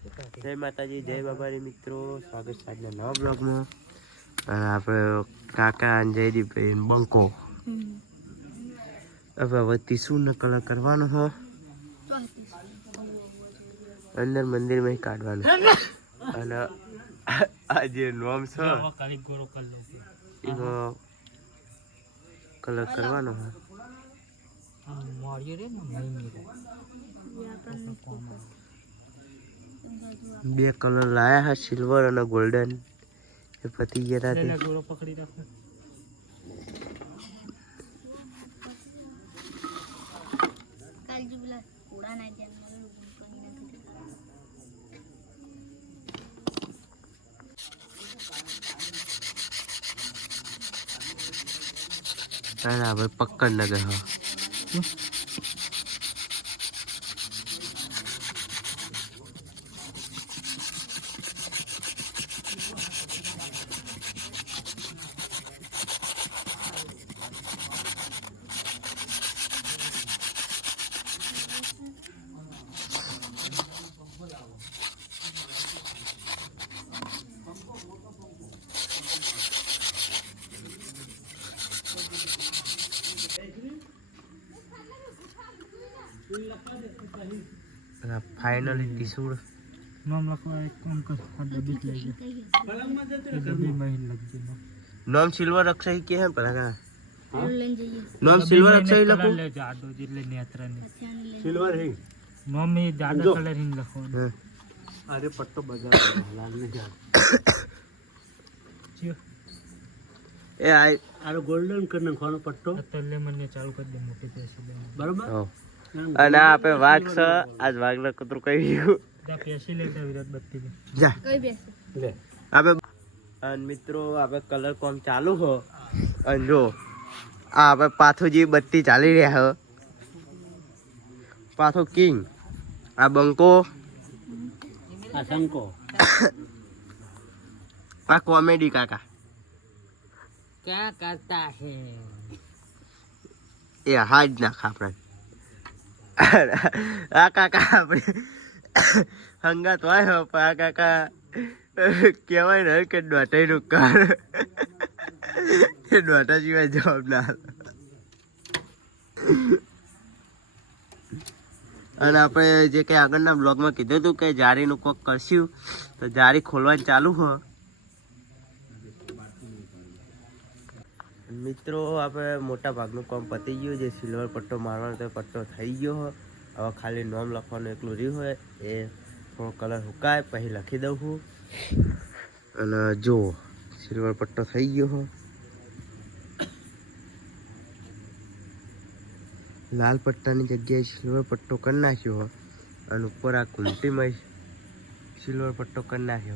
જય માતાજી જય બાબારી મિત્રો. સ્વાગત છે આજના નવા બ્લોગમાં. અને આપણે કાકા અને જયદીપભાઈ બંકો. હવે હવે શું કલર કરવાનો હો. અંદર મંદિરમાં કાઢવાનું. અને આ જે નોમ છે એનો કલર કરવાનો હો. બે કલર લાયા હા સિલ્વર અને ગોલ્ડન એ પતી ગયા હતા ગયા પક્કડ નગર હા. અને ફાઇનલી ટીસુડ નામ લખવા એક કામ કર આ ડબ્બી જ લઈ જા એ ડબ્બી માં લખજે. નામ. સિલ્વર અક્ષય કે હે પલંગા નોમ સિલ્વર અક્ષય એને લે જાડો એટલે નેત્રની. ને સિલ્વર હે નામ મે જાડો કલર હિંગ લખો. અરે પટ્ટો બજાર લાલ ને જા. એ આ અરે ગોલ્ડન કરી નાખવાનો પટ્ટો. તલ્લે મને ચાલુ કરી દે મોટી પેસી બરાબર બરોબર? હો. અને આ આપણે વાઘ છે. આજ વાઘના કૂતરું કહી ગયું અને મિત્રો આપણે કલર કોમ ચાલુ હો. અને જો આ પાથોજી બત્તી ચાલી રહ્યા હો. પાથો કિંગ. આ બંકો. આ શંકો. આ કોમેડી કાકા. ક્યાં કરતા હે? એ હાજ નાખ આપણે આ કાકા આપણે હંગાત હોય હો, પણ આ કાકા કહેવાય ને કે દોટાઈનું કર એ દોટા સિવાય જવાબ ના અને આપણે જે કંઈ આગળના બ્લોગમાં કીધું હતું કે જારીનું કોક કરશું, તો જારી ખોલવાનું ચાલુ હો. મિત્રો, આપણે મોટા ભાગનું કામ પતી ગયું. જે સિલ્વર પટ્ટો મારવાનો તો પટ્ટો થઈ ગયો હો. હવે ખાલી નોમ લખવાનું એકલું રહ્યું હોય. એ થોડો કલર હુકાય, પછી લખી દઉં છું અને જો સિલ્વર પટ્ટો થઈ ગયો હો. લાલ પટ્ટાની જગ્યાએ સિલ્વર પટ્ટો કરી નાખ્યો હો. અને ઉપર આ કુંટીમાં સિલ્વર પટ્ટો કરી નાખ્યો